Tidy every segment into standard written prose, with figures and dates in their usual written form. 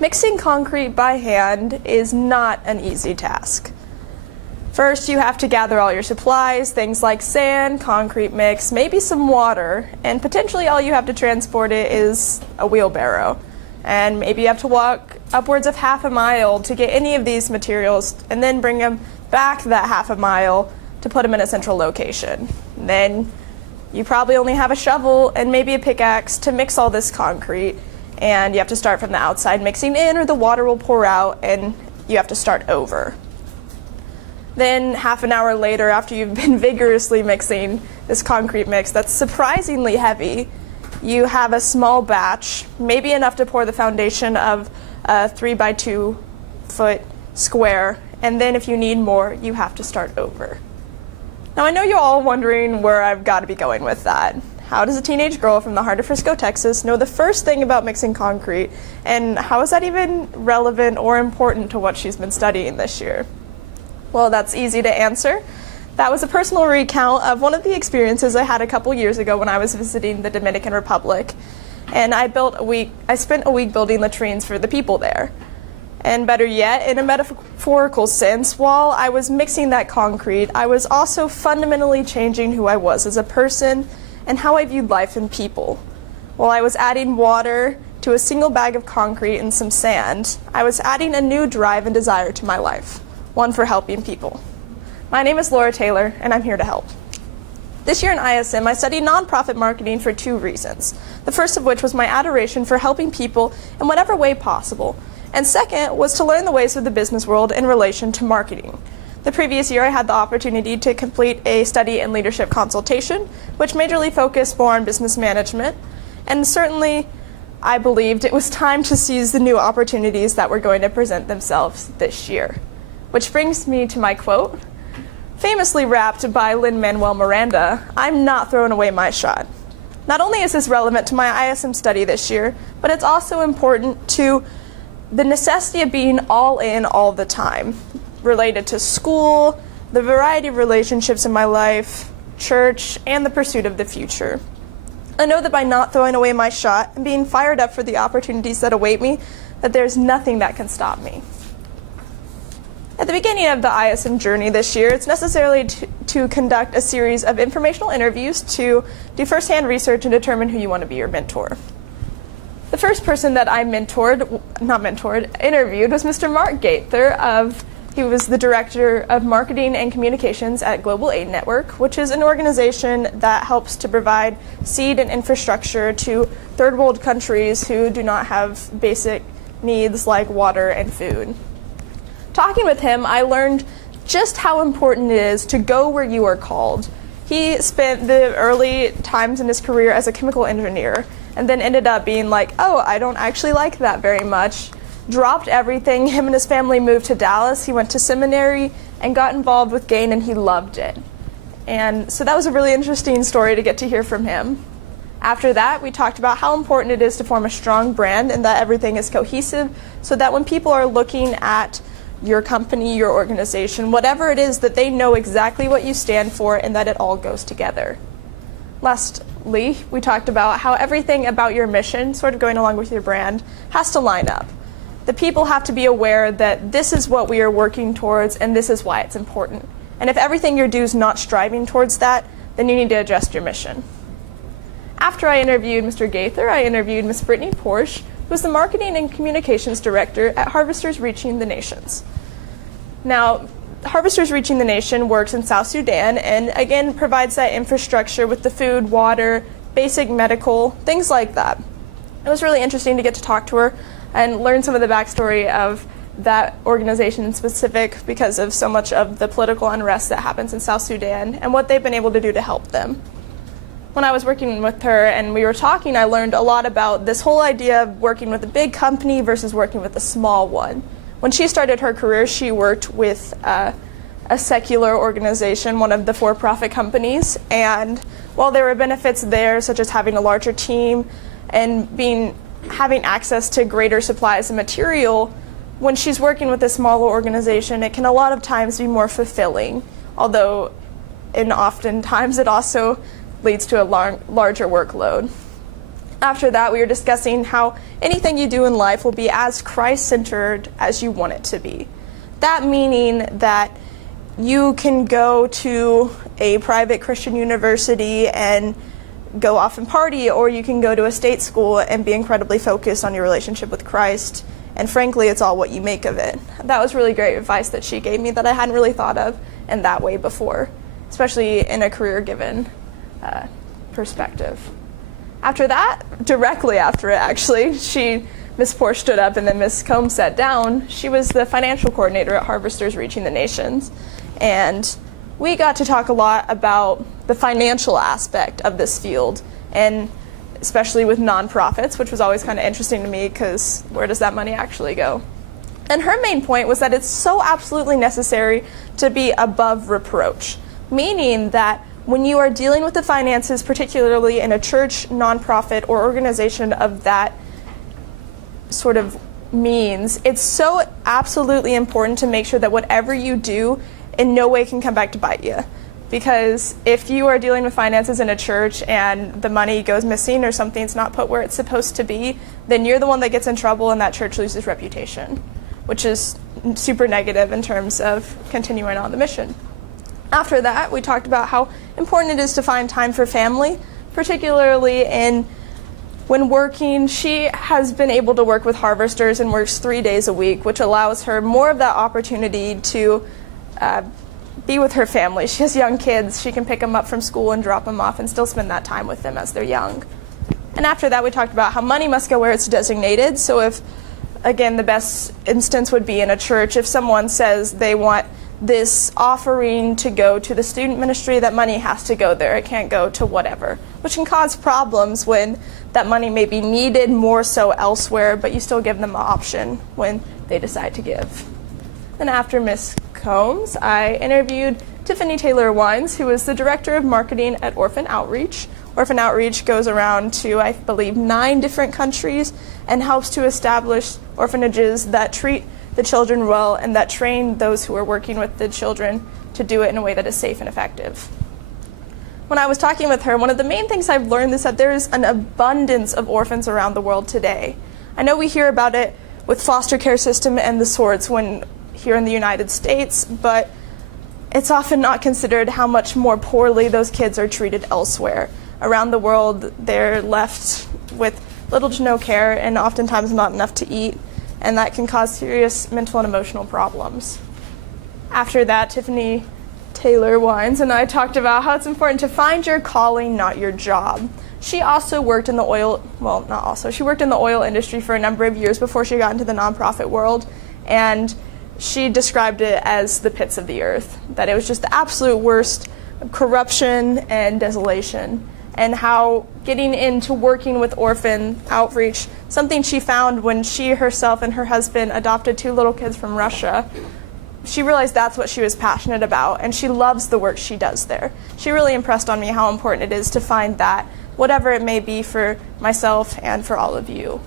Mixing concrete by hand is not an easy task. First, you have to gather all your supplies, things like sand, concrete mix, maybe some water, and potentially all you have to transport it is a wheelbarrow. And maybe you have to walk upwards of half a mile to get any of these materials and then bring them back that half a mile to put them in a central location. And then you probably only have a shovel and maybe a pickaxe to mix all this concrete, and you have to start from the outside mixing in or the water will pour out and you have to start over. Then half an hour later, after you've been vigorously mixing this concrete mix that's surprisingly heavy, you have a small batch, maybe enough to pour the foundation of a 3x2 foot square, and then if you need more, you have to start over. Now I know you're all wondering where I've got to be going with that. How does a teenage girl from the heart of Frisco, Texas know the first thing about mixing concrete, and how is that even relevant or important to what she's been studying this year? Well, that's easy to answer. That was a personal recount of one of the experiences I had a couple years ago when I was visiting the Dominican Republic. And I spent a week building latrines for the people there. And better yet, in a metaphorical sense, while I was mixing that concrete, I was also fundamentally changing who I was as a person and how I viewed life and people. While I was adding water to a single bag of concrete and some sand, I was adding a new drive and desire to my life, one for helping people. My name is Lora Taylor, and I'm here to help. This year in ISM, I studied nonprofit marketing for two reasons. The first of which was my adoration for helping people in whatever way possible. And second was to learn the ways of the business world in relation to marketing. The previous year, I had the opportunity to complete a study in leadership consultation, which majorly focused more on business management. And certainly, I believed it was time to seize the new opportunities that were going to present themselves this year. Which brings me to my quote. Famously rapped by Lin-Manuel Miranda, "I'm not throwing away my shot." Not only is this relevant to my ISM study this year, but it's also important to the necessity of being all in all the time, related to school, the variety of relationships in my life, church, and the pursuit of the future. I know that by not throwing away my shot and being fired up for the opportunities that await me, that there's nothing that can stop me. At the beginning of the ISM journey this year, it's necessary to conduct a series of informational interviews to do firsthand research and determine who you want to be your mentor. The first person that I interviewed was Mr. Mark Gaither. He was the Director of Marketing and Communications at Global Aid Network, which is an organization that helps to provide seed and infrastructure to third world countries who do not have basic needs like water and food. Talking with him, I learned just how important it is to go where you are called. He spent the early times in his career as a chemical engineer and then ended up being like, oh, I don't actually like that very much. Dropped everything. Him and his family moved to Dallas. He went to seminary and got involved with Gain, and he loved it. And so that was a really interesting story to get to hear from him. After that, we talked about how important it is to form a strong brand and that everything is cohesive so that when people are looking at your company, your organization, whatever it is, that they know exactly what you stand for and that it all goes together. Lastly, we talked about how everything about your mission, sort of going along with your brand, has to line up. The people have to be aware that this is what we are working towards and this is why it's important. And if everything you do is not striving towards that, then you need to adjust your mission. After I interviewed Mr. Gaither, I interviewed Ms. Brittany Porsche, who is the Marketing and Communications Director at Harvesters Reaching the Nations. Now, Harvesters Reaching the Nation works in South Sudan and again provides that infrastructure with the food, water, basic medical, things like that. It was really interesting to get to talk to her and learn some of the backstory of that organization in specific because of so much of the political unrest that happens in South Sudan and what they've been able to do to help them. When I was working with her and we were talking, I learned a lot about this whole idea of working with a big company versus working with a small one. When she started her career, she worked with a secular organization, one of the for-profit companies, and while there were benefits there, such as having a larger team and having access to greater supplies and material, when she's working with a smaller organization, it can a lot of times be more fulfilling, although oftentimes it also leads to a larger workload. After that, we were discussing how anything you do in life will be as Christ-centered as you want it to be. That meaning that you can go to a private Christian university and go off and party, or you can go to a state school and be incredibly focused on your relationship with Christ. And frankly, it's all what you make of it. That was really great advice that she gave me that I hadn't really thought of in that way before, especially in a career-given perspective. After that, directly after it actually, Miss Porsche stood up and then Miss Combs sat down. She was the financial coordinator at Harvesters Reaching the Nations. And we got to talk a lot about the financial aspect of this field, and especially with nonprofits, which was always kind of interesting to me because where does that money actually go? And her main point was that it's so absolutely necessary to be above reproach, meaning that when you are dealing with the finances, particularly in a church, nonprofit, or organization of that sort of means, it's so absolutely important to make sure that whatever you do in no way can come back to bite you. Because if you are dealing with finances in a church and the money goes missing or something's not put where it's supposed to be, then you're the one that gets in trouble and that church loses reputation, which is super negative in terms of continuing on the mission. After that, we talked about how important it is to find time for family, particularly when working. She has been able to work with Harvesters and works 3 days a week, which allows her more of that opportunity to be with her family. She has young kids. She can pick them up from school and drop them off and still spend that time with them as they're young. And after that, we talked about how money must go where it's designated. So if, again, the best instance would be in a church, if someone says they want this offering to go to the student ministry, that money has to go there. It can't go to whatever, which can cause problems when that money may be needed more so elsewhere, but you still give them an option when they decide to give. And after Miss Combs, I interviewed Tiffany Taylor Wines, who is the Director of Marketing at Orphan Outreach. Orphan Outreach goes around to, I believe, 9 different countries and helps to establish orphanages that treat the children well and that train those who are working with the children to do it in a way that is safe and effective. When I was talking with her, one of the main things I've learned is that there is an abundance of orphans around the world today. I know we hear about it with foster care system and the sorts when here in the United States, but it's often not considered how much more poorly those kids are treated elsewhere. Around the world, they're left with little to no care and oftentimes not enough to eat, and that can cause serious mental and emotional problems. After that, Tiffany Taylor Wines and I talked about how it's important to find your calling, not your job. She also worked in the she worked in the oil industry for a number of years before she got into the nonprofit world, and she described it as the pits of the earth, that it was just the absolute worst corruption and desolation, and how getting into working with orphan outreach, something she found when she herself and her husband adopted 2 little kids from Russia, she realized that's what she was passionate about, and she loves the work she does there. She really impressed on me how important it is to find that, whatever it may be for myself and for all of you.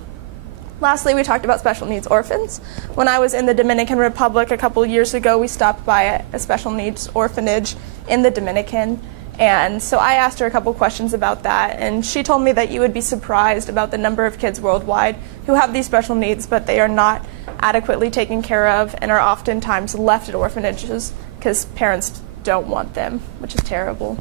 Lastly, we talked about special needs orphans. When I was in the Dominican Republic a couple years ago, we stopped by a special needs orphanage in the Dominican. And so I asked her a couple questions about that, and she told me that you would be surprised about the number of kids worldwide who have these special needs, but they are not adequately taken care of and are oftentimes left at orphanages because parents don't want them, which is terrible.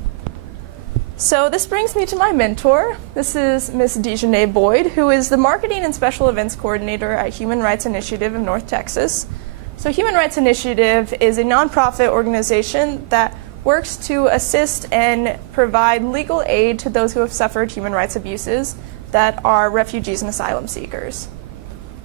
So this brings me to my mentor. This is Miss Dejanay Boyd, who is the Marketing and Special Events Coordinator at Human Rights Initiative of North Texas. So Human Rights Initiative is a nonprofit organization that works to assist and provide legal aid to those who have suffered human rights abuses that are refugees and asylum seekers.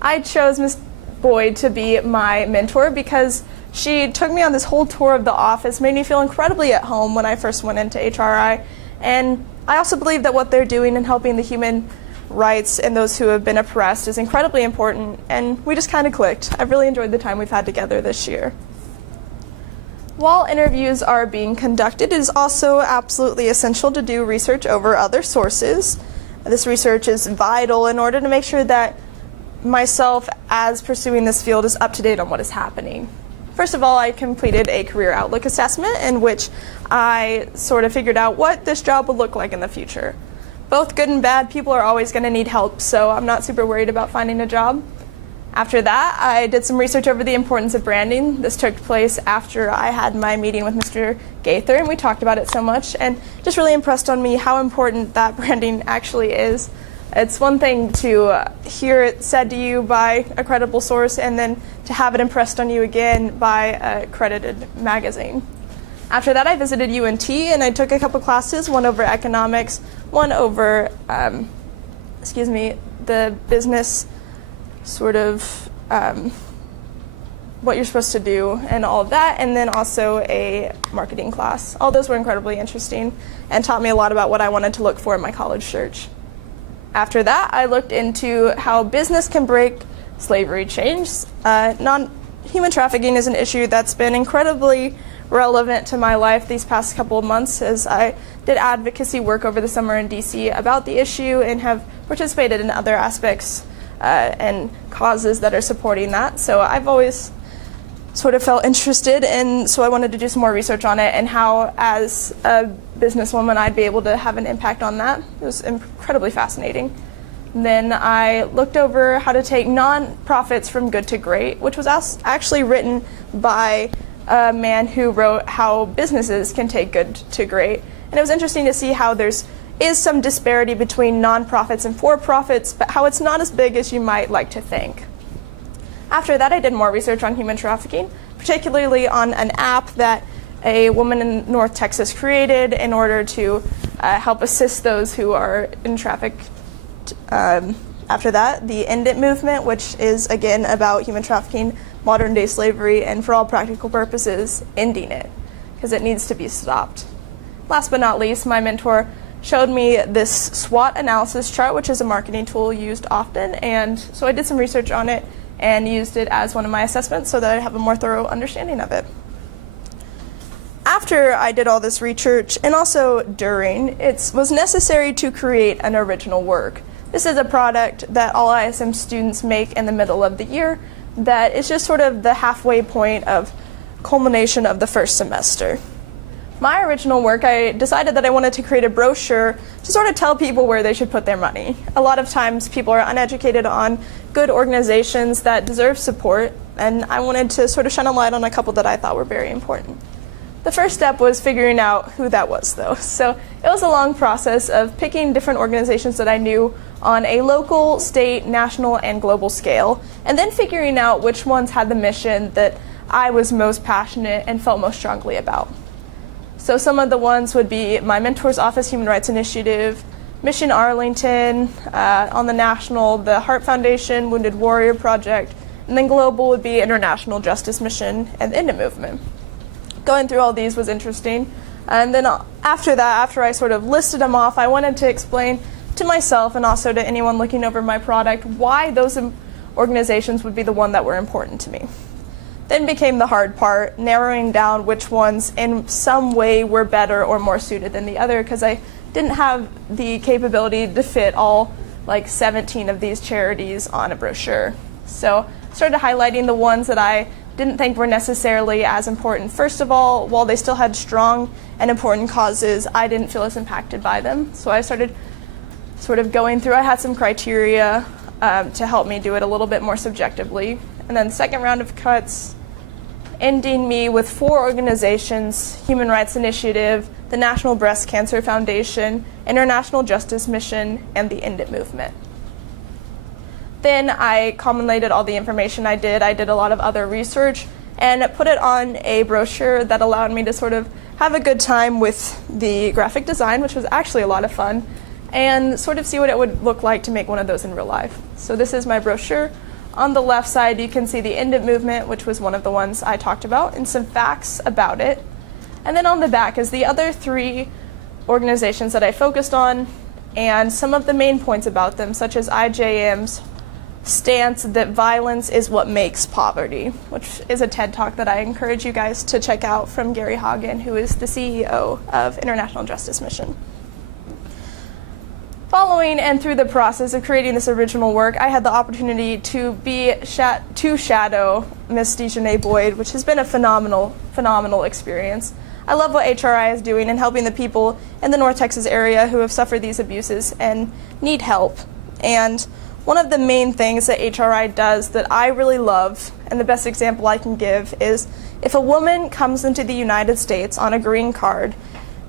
I chose Ms. Boyd to be my mentor because she took me on this whole tour of the office, made me feel incredibly at home when I first went into HRI, and I also believe that what they're doing in helping the human rights and those who have been oppressed is incredibly important, and we just kind of clicked. I've really enjoyed the time we've had together this year. While interviews are being conducted, it is also absolutely essential to do research over other sources. This research is vital in order to make sure that myself, as pursuing this field, is up to date on what is happening. First of all, I completed a career outlook assessment in which I sort of figured out what this job would look like in the future. both good and bad. People are always going to need help, so I'm not super worried about finding a job. After that, I did some research over the importance of branding. This took place after I had my meeting with Mr. Gaither, and we talked about it so much, and just really impressed on me how important that branding actually is. It's one thing to hear it said to you by a credible source, and then to have it impressed on you again by a credited magazine. After that, I visited UNT, and I took a couple classes, one over economics, one over, the business sort of what you're supposed to do and all of that, and then also a marketing class. All those were incredibly interesting and taught me a lot about what I wanted to look for in my college search. After that, I looked into how business can break slavery chains. Human trafficking is an issue that's been incredibly relevant to my life these past couple of months, as I did advocacy work over the summer in DC about the issue and have participated in other aspects and causes that are supporting that. So I've always sort of felt interested, and so I wanted to do some more research on it and how, as a businesswoman, I'd be able to have an impact on that. It was incredibly fascinating. And then I looked over how to take nonprofits from good to great, which was actually written by a man who wrote how businesses can take good to great. And it was interesting to see how there's some disparity between nonprofits and for-profits, but how it's not as big as you might like to think. After that, I did more research on human trafficking, particularly on an app that a woman in North Texas created in order to help assist those who are in traffic. After that, the End It movement, which is again about human trafficking, modern day slavery, and for all practical purposes, ending it, because it needs to be stopped. Last but not least, my mentor showed me this SWOT analysis chart, which is a marketing tool used often, and so I did some research on it and used it as one of my assessments so that I have a more thorough understanding of it. After I did all this research, and also during, it was necessary to create an original work. This is a product that all ISM students make in the middle of the year that is just sort of the halfway point of culmination of the first semester. My original work, I decided that I wanted to create a brochure to sort of tell people where they should put their money. A lot of times people are uneducated on good organizations that deserve support, and I wanted to sort of shine a light on a couple that I thought were very important. The first step was figuring out who that was, though. So it was a long process of picking different organizations that I knew on a local, state, national, and global scale, and then figuring out which ones had the mission that I was most passionate and felt most strongly about. So some of the ones would be my mentor's office Human Rights Initiative, Mission Arlington, on the national, the Heart Foundation, Wounded Warrior Project, and then global would be International Justice Mission and the End It movement. Going through all these was interesting. And then after that, after I sort of listed them off, I wanted to explain to myself and also to anyone looking over my product why those organizations would be the one that were important to me. Then became the hard part, narrowing down which ones in some way were better or more suited than the other, because I didn't have the capability to fit all 17 of these charities on a brochure. So I started highlighting the ones that I didn't think were necessarily as important. First of all, while they still had strong and important causes, I didn't feel as impacted by them. So I started sort of going through, I had some criteria to help me do it a little bit more subjectively. And then the second round of cuts, ending me with 4 organizations: Human Rights Initiative, the National Breast Cancer Foundation, International Justice Mission, and the End It movement. Then I culminated all the information I did. I did a lot of other research and put it on a brochure that allowed me to sort of have a good time with the graphic design, which was actually a lot of fun, and sort of see what it would look like to make one of those in real life. So this is my brochure. On the left side, you can see the End It movement, which was one of the ones I talked about, and some facts about it. And then on the back is the other 3 organizations that I focused on, and some of the main points about them, such as IJM's stance that violence is what makes poverty, which is a TED Talk that I encourage you guys to check out from Gary Hagen, who is the CEO of International Justice Mission. Following and through the process of creating this original work, I had the opportunity to shadow Miss Dejanay Boyd, which has been a phenomenal experience. I love what HRI is doing and helping the people in the North Texas area who have suffered these abuses and need help. And one of the main things that HRI does that I really love, and the best example I can give, is if a woman comes into the United States on a green card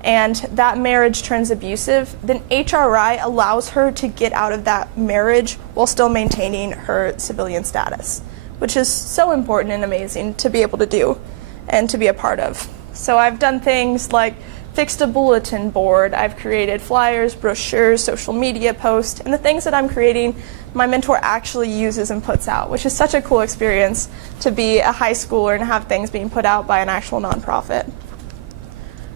and that marriage turns abusive, then HRI allows her to get out of that marriage while still maintaining her civilian status, which is so important and amazing to be able to do and to be a part of. So I've done things like fixed a bulletin board, I've created flyers, brochures, social media posts, and the things that I'm creating, my mentor actually uses and puts out, which is such a cool experience to be a high schooler and have things being put out by an actual nonprofit.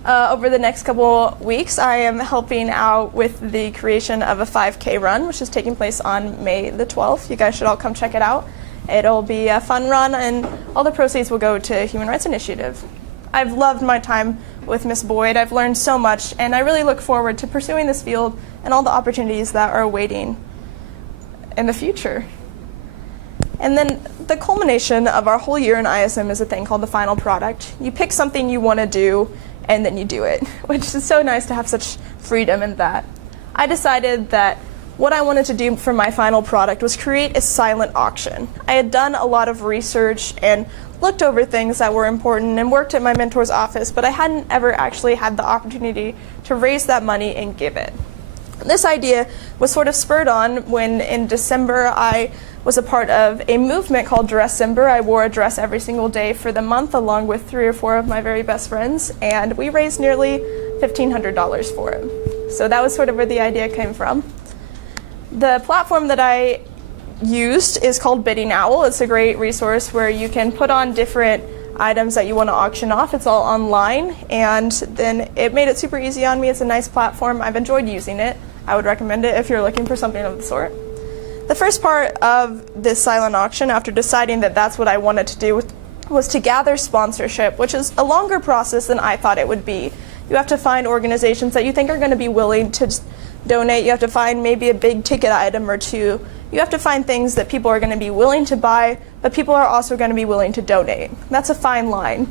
Over the next couple weeks, I am helping out with the creation of a 5K run, which is taking place on May the 12th. You guys should all come check it out. It'll be a fun run, and all the proceeds will go to Human Rights Initiative. I've loved my time with Miss Boyd. I've learned so much, and I really look forward to pursuing this field and all the opportunities that are awaiting in the future. And then the culmination of our whole year in ISM is a thing called the final product. You pick something you want to do, and then you do it, which is so nice to have such freedom in that. I decided that what I wanted to do for my final product was create a silent auction. I had done a lot of research and looked over things that were important and worked at my mentor's office, but I hadn't ever actually had the opportunity to raise that money and give it. This idea was sort of spurred on when in December I was a part of a movement called Dress-Ember. I wore a dress every single day for the month along with 3 or 4 of my very best friends, and we raised nearly $1,500 for it. So that was sort of where the idea came from. The platform that I used is called Bidding Owl. It's a great resource where you can put on different items that you want to auction off. It's all online, and then it made it super easy on me. It's a nice platform. I've enjoyed using it. I would recommend it if you're looking for something of the sort. The first part of this silent auction, after deciding that that's what I wanted to do, was to gather sponsorship, which is a longer process than I thought it would be. You have to find organizations that you think are going to be willing to donate. You have to find maybe a big ticket item or two. You have to find things that people are going to be willing to buy, but people are also going to be willing to donate. That's a fine line.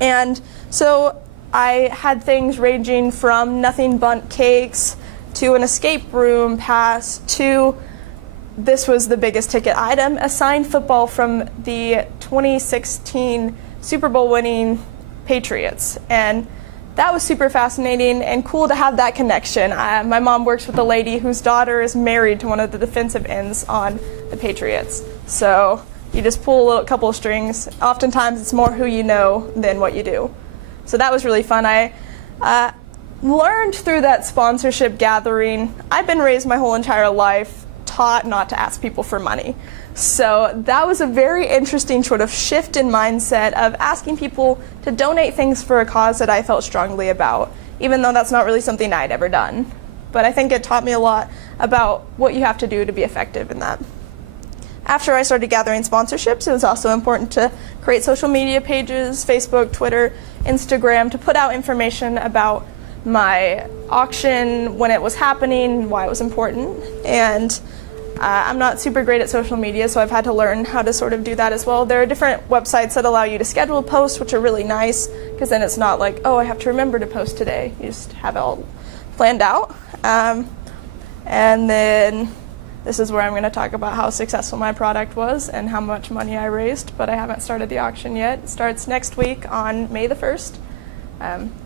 And so I had things ranging from nothing but cakes to an escape room pass to, this was the biggest ticket item, a signed football from the 2016 Super Bowl winning Patriots. And that was super fascinating and cool to have that connection. My mom works with a lady whose daughter is married to one of the defensive ends on the Patriots. So you just pull a couple of strings. Oftentimes it's more who you know than what you do. So that was really fun. I learned through that sponsorship gathering. I've been raised my whole entire life taught not to ask people for money. So that was a very interesting sort of shift in mindset of asking people to donate things for a cause that I felt strongly about, even though that's not really something I'd ever done. But I think it taught me a lot about what you have to do to be effective in that. After I started gathering sponsorships, it was also important to create social media pages, Facebook, Twitter, Instagram, to put out information about my auction, when it was happening, why it was important. And I'm not super great at social media, so I've had to learn how to sort of do that as well. There are different websites that allow you to schedule posts, which are really nice, because then it's not like, oh, I have to remember to post today. You just have it all planned out. And then this is where I'm going to talk about how successful my product was and how much money I raised, but I haven't started the auction yet. It starts next week on May the 1st.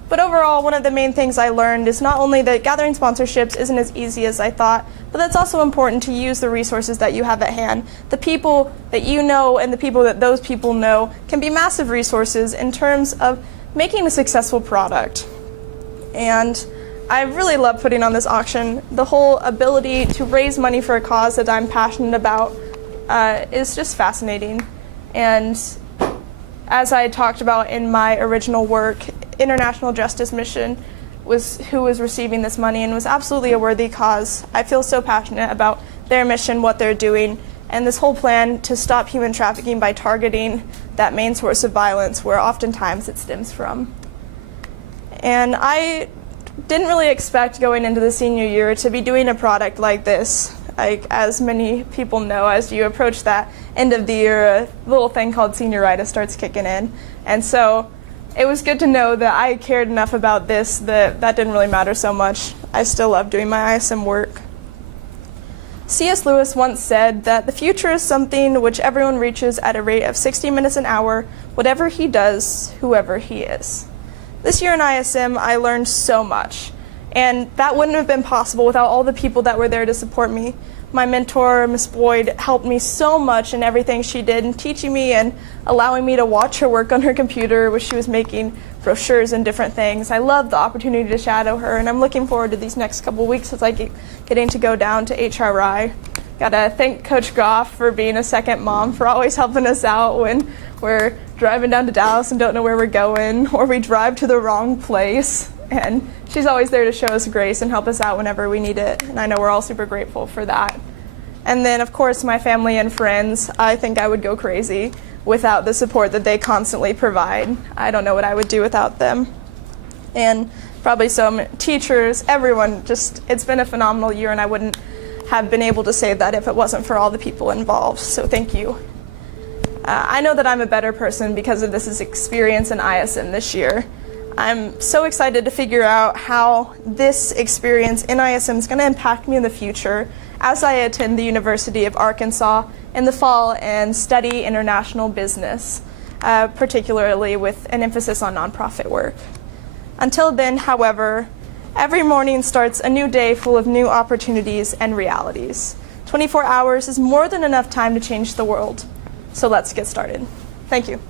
But overall, one of the main things I learned is not only that gathering sponsorships isn't as easy as I thought, but that's also important to use the resources that you have at hand. The people that you know and the people that those people know can be massive resources in terms of making a successful product. And I really love putting on this auction. The whole ability to raise money for a cause that I'm passionate about is just fascinating. And as I talked about in my original work, International Justice Mission was who was receiving this money and was absolutely a worthy cause. I feel so passionate about their mission, what they're doing, and this whole plan to stop human trafficking by targeting that main source of violence where oftentimes it stems from. And I didn't really expect going into the senior year to be doing a product like this. As many people know, as you approach that end of the year, a little thing called senioritis starts kicking in. And so it was good to know that I cared enough about this that didn't really matter so much. I still love doing my ISM work. C.S. Lewis once said that the future is something which everyone reaches at a rate of 60 minutes an hour, whatever he does, whoever he is. This year in ISM, I learned so much, and that wouldn't have been possible without all the people that were there to support me. My mentor, Miss Boyd, helped me so much in everything she did in teaching me and allowing me to watch her work on her computer where she was making brochures and different things. I love the opportunity to shadow her, and I'm looking forward to these next couple weeks as I getting to go down to HRI. Gotta thank Coach Goff for being a second mom, for always helping us out when we're driving down to Dallas and don't know where we're going, or we drive to the wrong place. And she's always there to show us grace and help us out whenever we need it. And I know we're all super grateful for that. And then, of course, my family and friends. I think I would go crazy without the support that they constantly provide. I don't know what I would do without them. And probably some teachers, everyone, just, it's been a phenomenal year, and I wouldn't have been able to say that if it wasn't for all the people involved. So thank you. I know that I'm a better person because of this experience in ISM this year. I'm so excited to figure out how this experience in ISM is going to impact me in the future as I attend the University of Arkansas in the fall and study international business, particularly with an emphasis on nonprofit work. Until then, however, every morning starts a new day full of new opportunities and realities. 24 hours is more than enough time to change the world. So let's get started. Thank you.